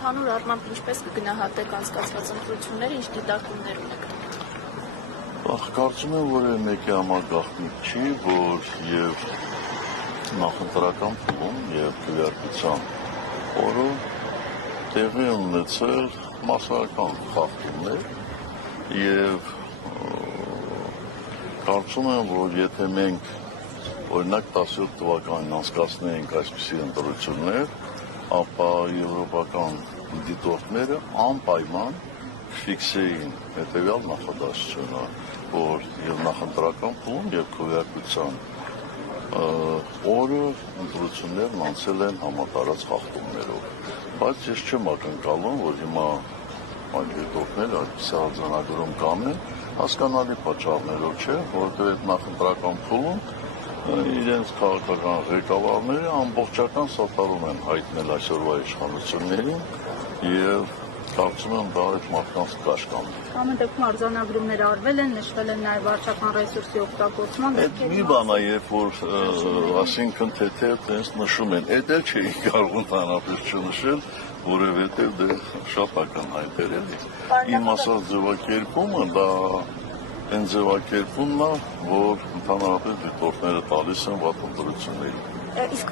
ընդհանուր առմամբ ինչպես կգնահատեք անցկացված ընտրությունները, ինչ դիտարկումներ ունեք։ Կարծում եմ, որ մեկի համար գաղտնիք չի, որ եւ նախընտրական փուլում եւ քվեարկության օրը տեղի ունեցել մասսայական խախտումներ եւ կարծում եմ, որ եթե մենք օրինակ 17 թվականին անցկացնեինք այսպիսի ընտրություններ, ապա եվրոպական դիտորդները անպայման ֆիքսեին հետևյալ նախադասությունը, որ եւ նախընտրական փուլում եւ քվեարկության օրը ընտրություններն անցել են համատարած խախտումներով, բայց ես չեմ ակնկալում, որ հիմա այլ դիտորդներ այսպիսի արձանագրում կանեն, հասկանալի պատճառներով չէ, որովհետեւ այդ նախընտրական փուլում իրենց քաղաքական ղեկավարները ամբողջական սատարում են հայտնել այսօրվա իշխանություններին եւ կարծում եմ դա այդ մարդկանց կաշկան։ Ամեն դեպքում արձանագրումներ արվել են, նշվել են նաև վարչական ռեսուրսի օգտագործման։ Այդ մի բան է, երբ որ ասինքն թեթև տենց նշում են, այդ էլ չէի կարող ընդհանրապես չնշել, որովհետև դե շատ ակնհայտ էր էլի։ Իմ ասած ձևակերպումը դա այն ձևակերպումն է, որ ընդհանրապես դիտորդները տալիս են վատ ընտրություններին։ Իսկ